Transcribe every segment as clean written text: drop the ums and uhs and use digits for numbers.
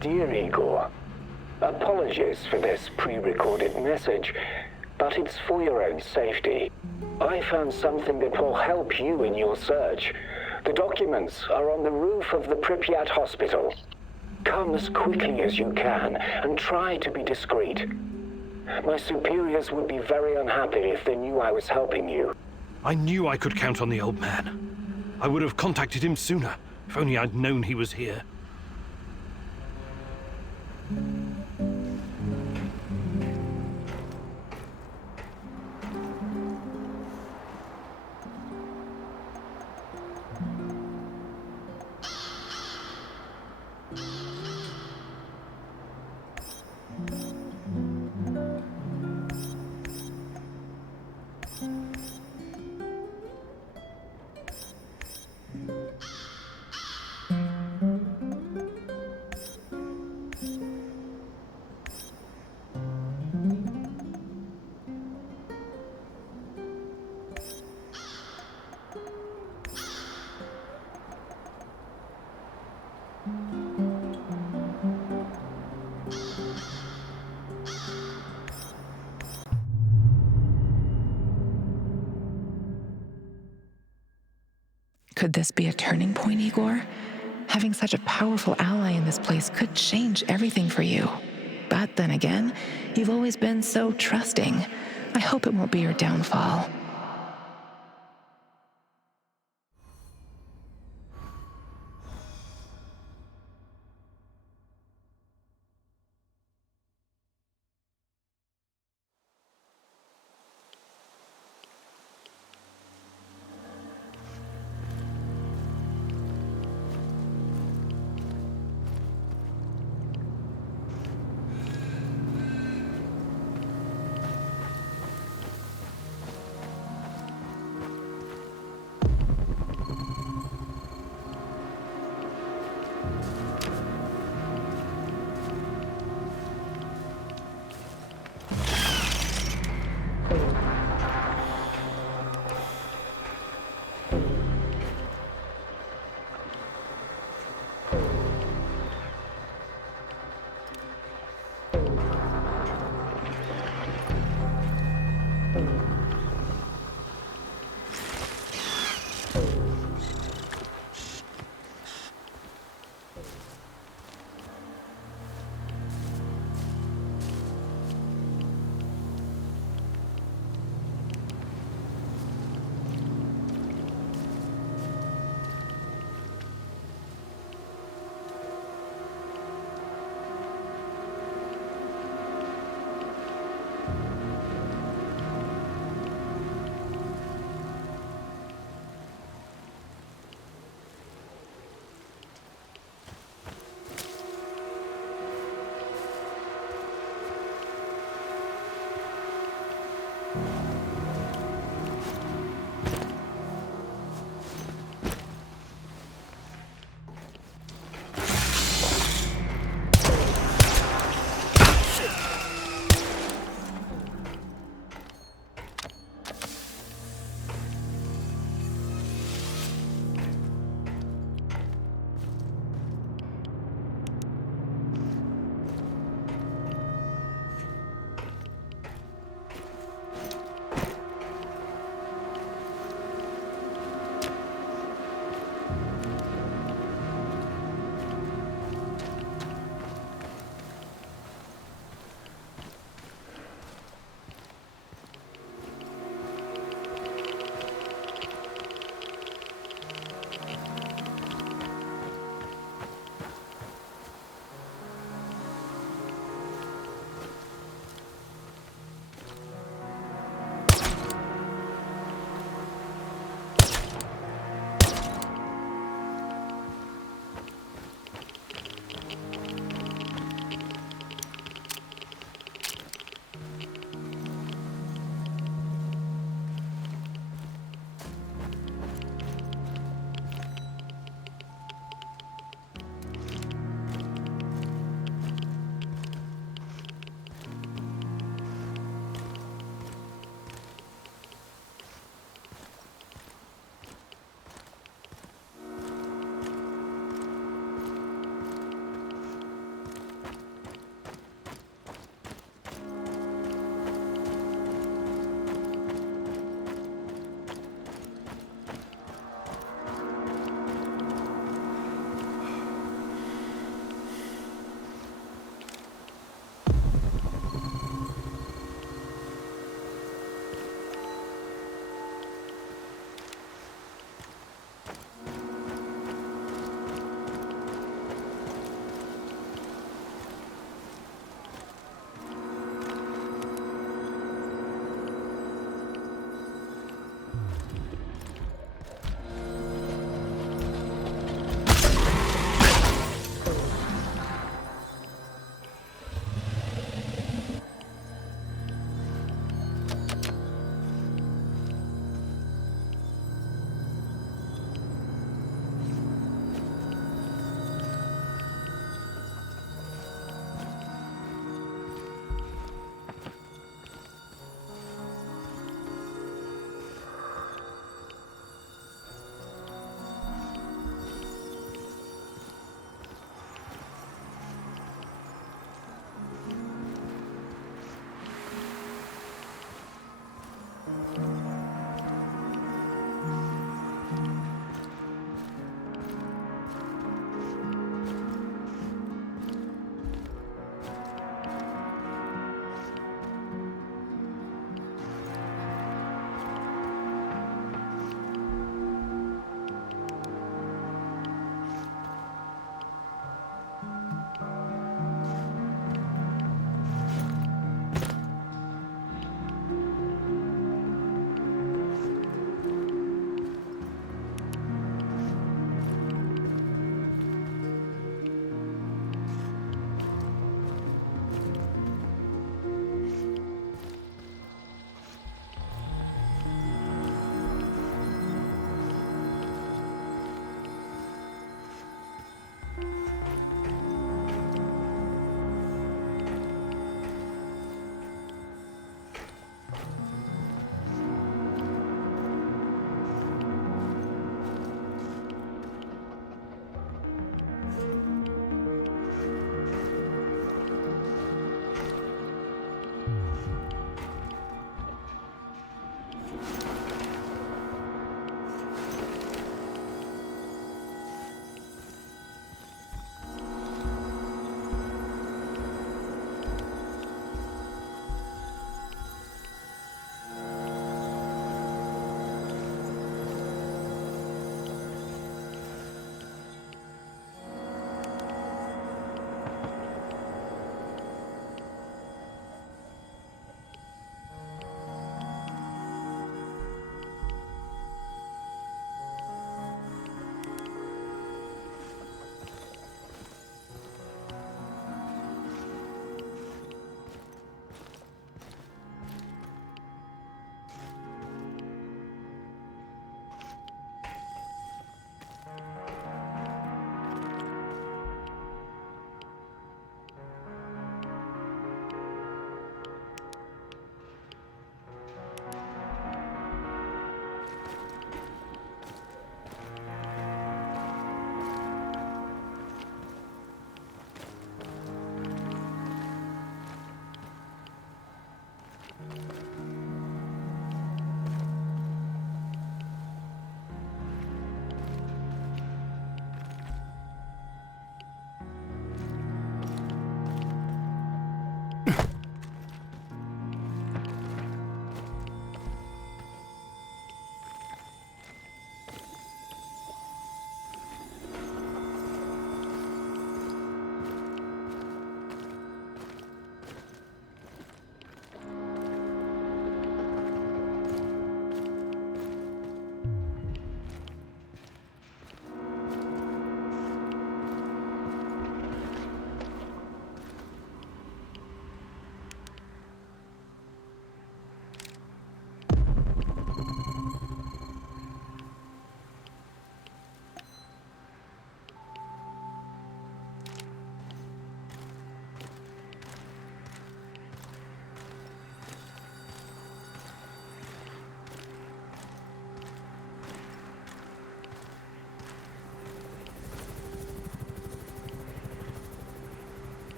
Dear Igor, apologies for this pre-recorded message, but it's for your own safety. I found something that will help you in your search. The documents are on the roof of the PRIPYAT hospital. Come as quickly as you can and try to be discreet. My superiors would be very unhappy if they knew I was helping you. I knew I could count on the old man. I would have contacted him sooner, if only I'd known he was here. Could this be a turning point, Igor? Having such a powerful ally in this place could change everything for you. But then again, you've always been so trusting. I hope it won't be your downfall.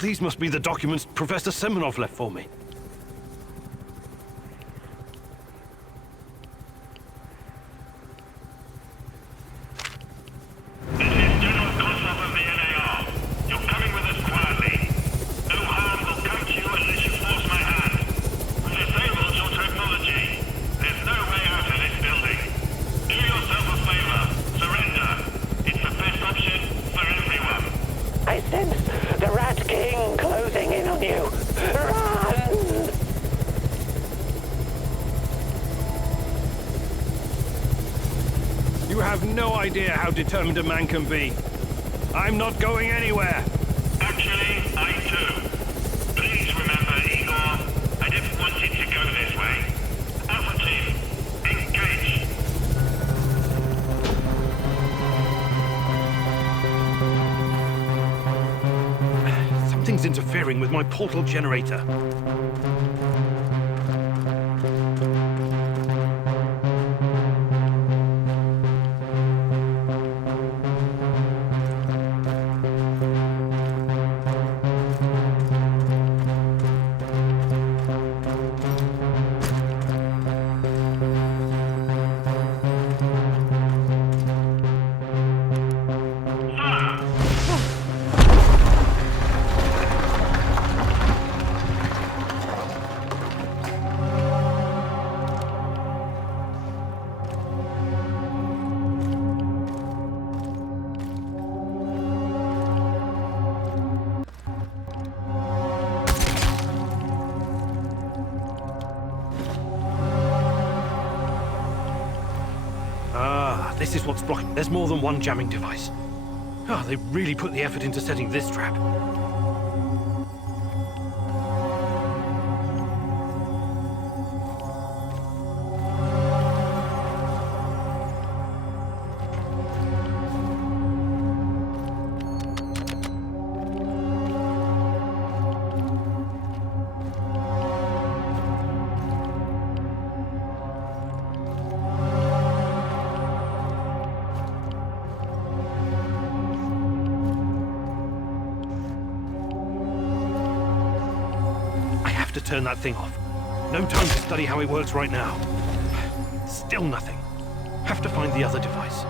These must be the documents Professor Semenov left for me. I sense the Rat King closing in on you. Run! You have no idea how determined a man can be. I'm not going anywhere. Actually, I do. Please remember, Igor, I didn't want it to go this way. Alpha team, engage. Something's interfering with my portal generator. This is what's blocking. There's more than one jamming device. Ah, they really put the effort into setting this trap. To turn that thing off. No time to study how it works right now. Still nothing. Have to find the other device.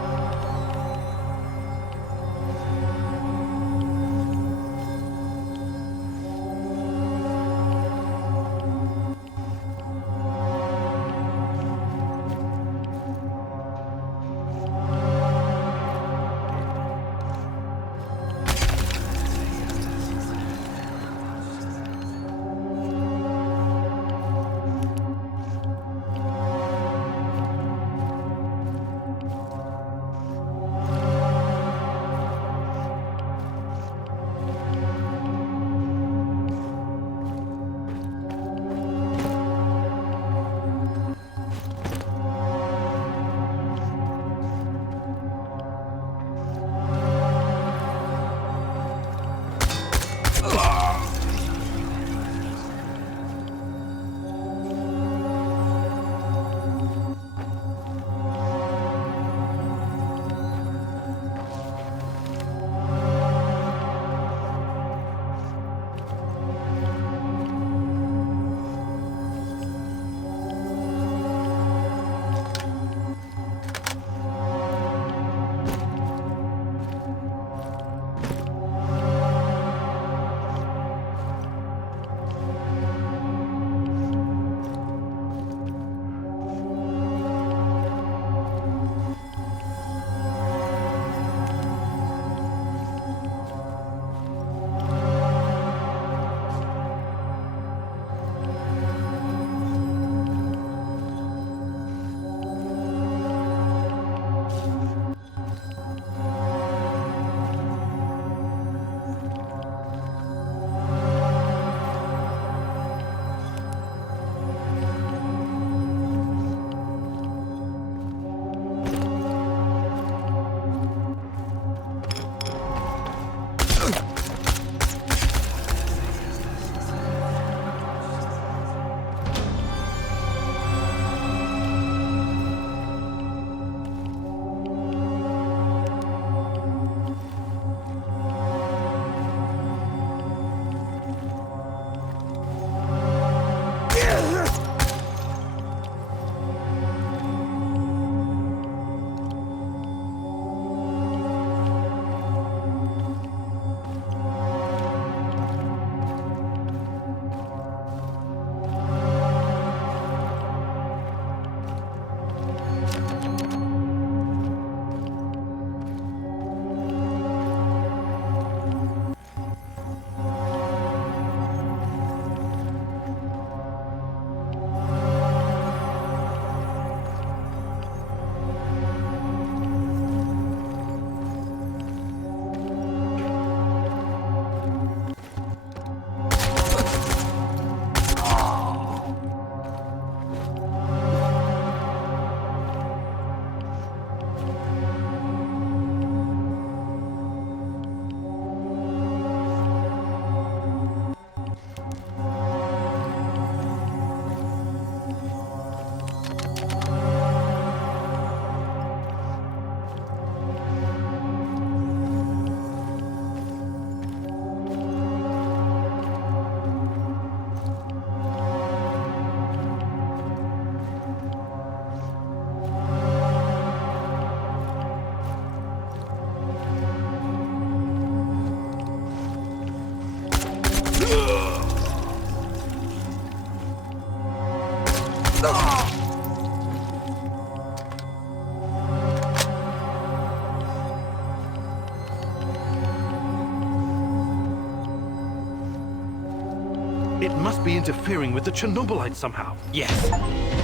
It must be interfering with the Chernobylite somehow. Yes.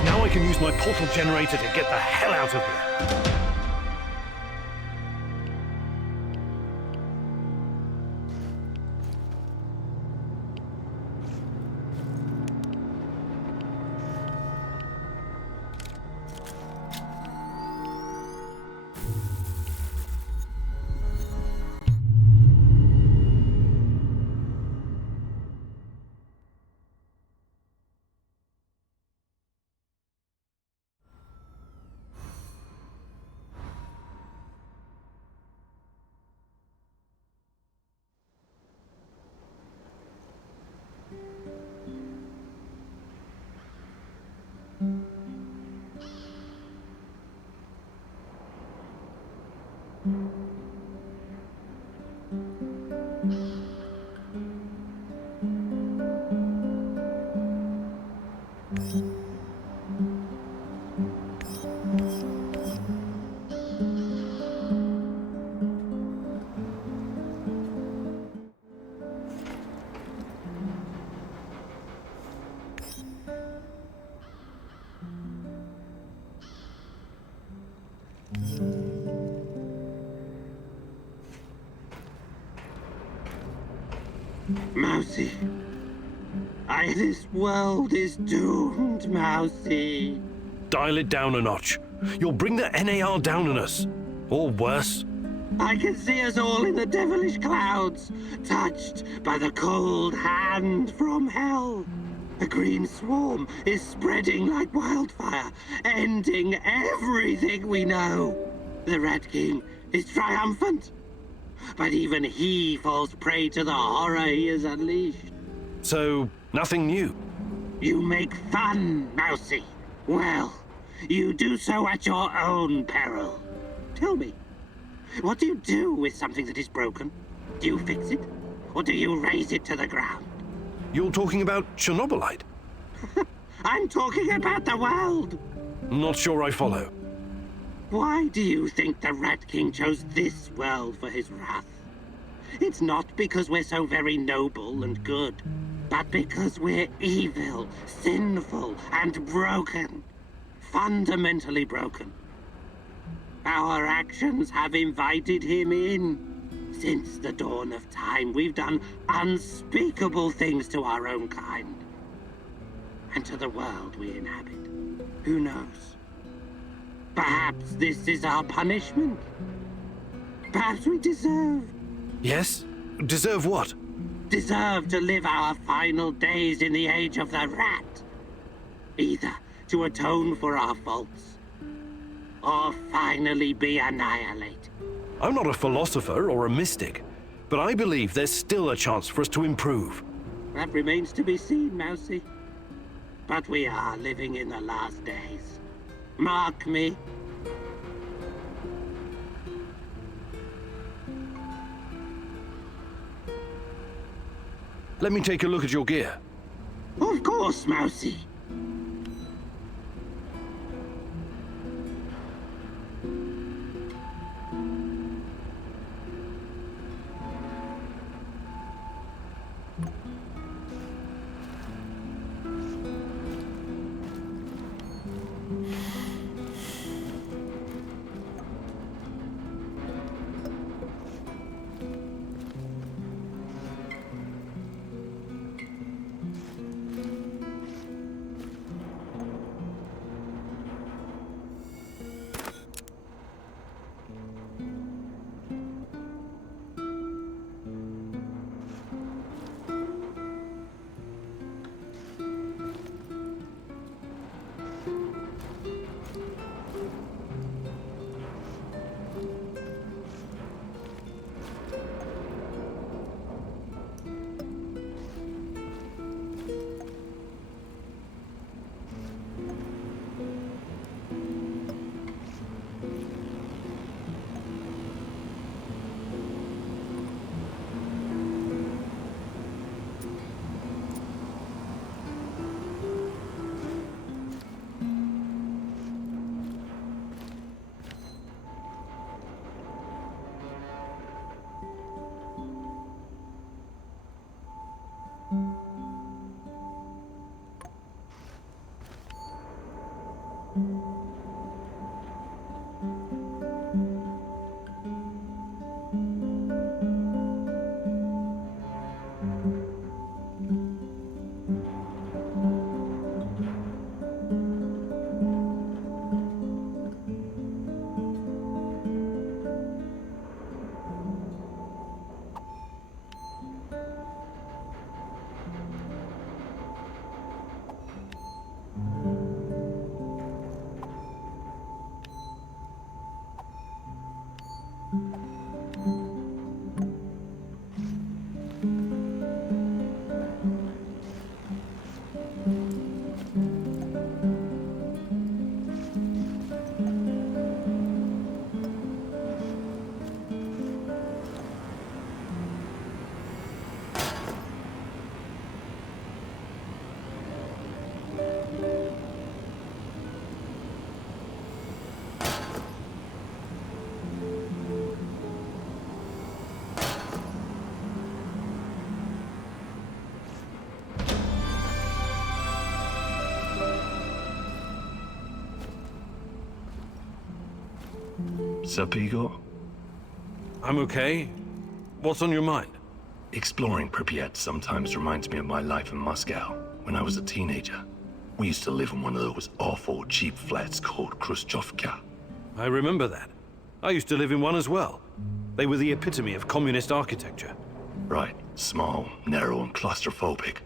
Now I can use my portal generator to get the hell out of here. Mousy. This world is doomed, Mousy. Dial it down a notch. You'll bring the NAR down on us. Or worse. I can see us all in the devilish clouds, touched by the cold hand from hell. The green swarm is spreading like wildfire, ending everything we know. The Rat King is triumphant, but even he falls prey to the horror he has unleashed. So, nothing new. You make fun, Mousy. Well, you do so at your own peril. Tell me, what do you do with something that is broken? Do you fix it? Or do you raze it to the ground? You're talking about Chernobylite? I'm talking about the world! Not sure I follow. Why do you think the Rat King chose this world for his wrath? It's not because we're so very noble and good, but because we're evil, sinful, and broken. Fundamentally broken. Our actions have invited him in. Since the dawn of time, we've done unspeakable things to our own kind. And to the world we inhabit. Who knows? Perhaps this is our punishment. Perhaps we deserve. Yes? Deserve what? Deserve to live our final days in the age of the rat. Either to atone for our faults, or finally be annihilated. I'm not a philosopher or a mystic, but I believe there's still a chance for us to improve. That remains to be seen, Mousy. But we are living in the last days. Mark me. Let me take a look at your gear. Of course, Mousy. Sup, Igor? I'm okay. What's on your mind? Exploring Pripyat sometimes reminds me of my life in Moscow when I was a teenager. We used to live in one of those awful, cheap flats called Khrushchevka. I remember that. I used to live in one as well. They were the epitome of communist architecture. Right. Small, narrow, and claustrophobic.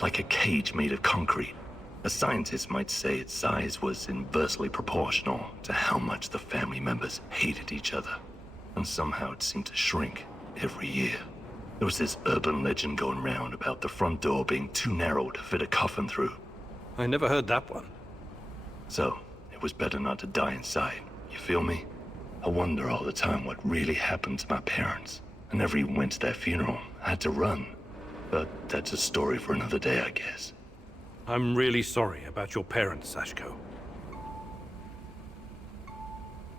Like a cage made of concrete. A scientist might say its size was inversely proportional to how much the family members hated each other. And somehow it seemed to shrink every year. There was this urban legend going round about the front door being too narrow to fit a coffin through. I never heard that one. So, it was better not to die inside, you feel me? I wonder all the time what really happened to my parents. I never even went to their funeral. I had to run. But that's a story for another day, I guess. I'm really sorry about your parents, Sashko.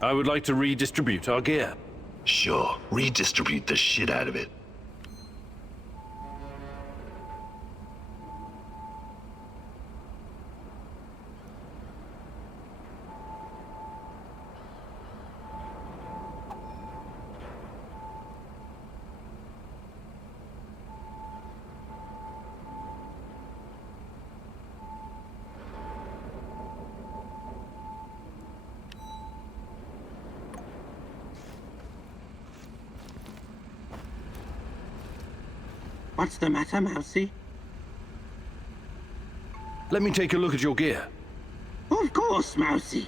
I would like to redistribute our gear. Sure, redistribute the shit out of it. What's the matter, Mousy? Let me take a look at your gear. Of course, Mousy.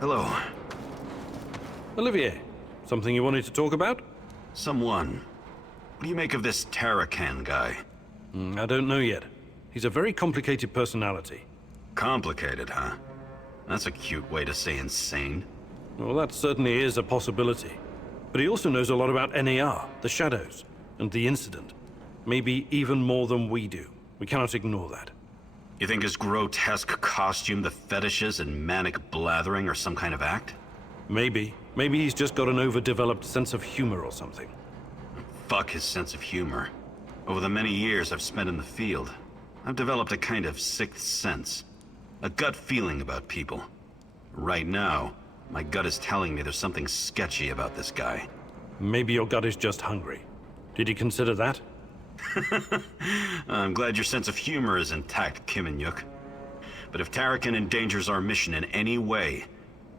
Hello. Olivier, something you wanted to talk about? Someone. What do you make of this Tarakan guy? I don't know yet. He's a very complicated personality. Complicated, huh? That's a cute way to say insane. Well, that certainly is a possibility. But he also knows a lot about NAR, the Shadows, and the incident. Maybe even more than we do. We cannot ignore that. You think his grotesque costume, the fetishes, and manic blathering are some kind of act? Maybe. Maybe he's just got an overdeveloped sense of humor or something. Fuck his sense of humor. Over the many years I've spent in the field, I've developed a kind of sixth sense. A gut feeling about people. Right now, my gut is telling me there's something sketchy about this guy. Maybe your gut is just hungry. Did you consider that? I'm glad your sense of humor is intact, Kiminyuk. But if Tarakan endangers our mission in any way,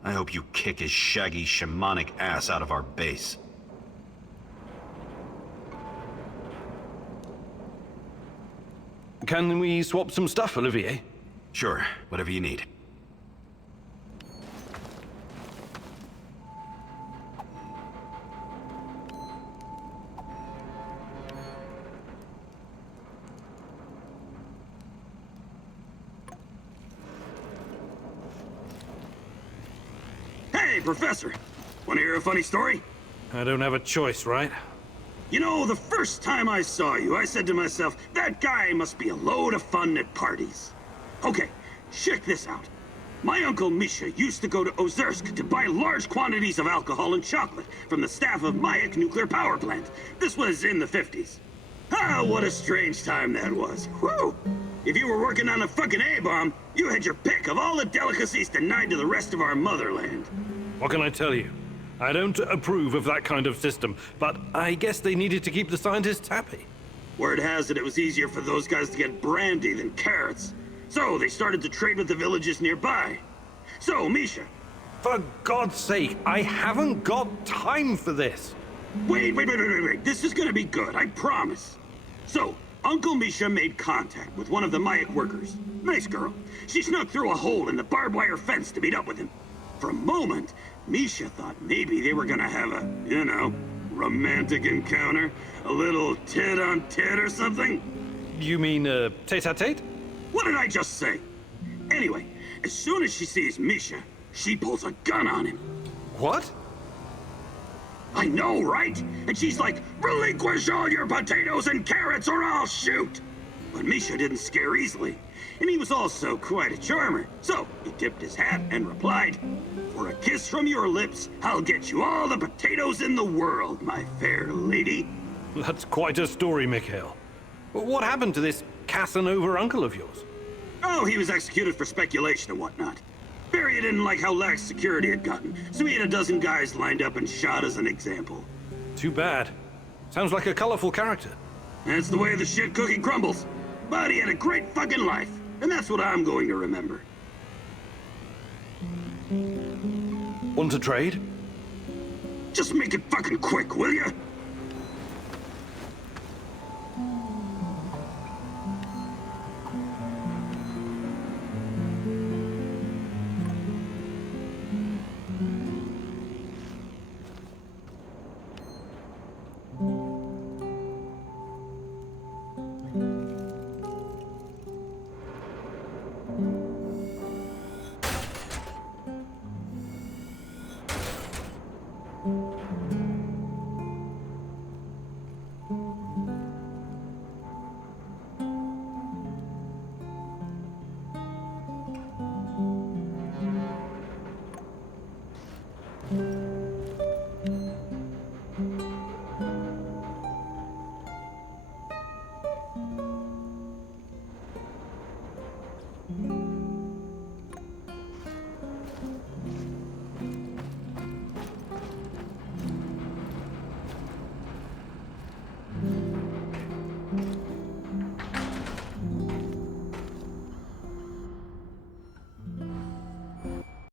I hope you kick his shaggy shamanic ass out of our base. Can we swap some stuff, Olivier? Sure, whatever you need. Hey, Professor! Want to hear a funny story? I don't have a choice, right? You know, the first time I saw you, I said to myself, that guy must be a load of fun at parties. Okay, check this out. My uncle Misha used to go to Ozersk to buy large quantities of alcohol and chocolate from the staff of Mayak nuclear power plant. This was in the 50s. Ah, what a strange time that was. Whew! If you were working on a fucking A-bomb, you had your pick of all the delicacies denied to the rest of our motherland. What can I tell you? I don't approve of that kind of system, but I guess they needed to keep the scientists happy. Word has it was easier for those guys to get brandy than carrots. So they started to trade with the villages nearby. So, Misha. For God's sake, I haven't got time for this. Wait. This is gonna be good, I promise. So, Uncle Misha made contact with one of the Mayak workers. Nice girl. She snuck through a hole in the barbed wire fence to meet up with him. For a moment, Misha thought maybe they were gonna have a, you know, romantic encounter. A little tit-on-tit or something. You mean, tete-a-tete? What did I just say? Anyway, as soon as she sees Misha, she pulls a gun on him. What? I know, right? And she's like, relinquish all your potatoes and carrots or I'll shoot! But Misha didn't scare easily, and he was also quite a charmer. So he tipped his hat and replied, for a kiss from your lips, I'll get you all the potatoes in the world, my fair lady. That's quite a story, Mikhail. What happened to this Casanova uncle of yours? Oh, he was executed for speculation and whatnot. Beria didn't like how lax security had gotten, so he had a dozen guys lined up and shot as an example. Too bad. Sounds like a colorful character. That's the way the shit cookie crumbles. But he had a great fucking life, and that's what I'm going to remember. Want to trade? Just make it fucking quick, will ya?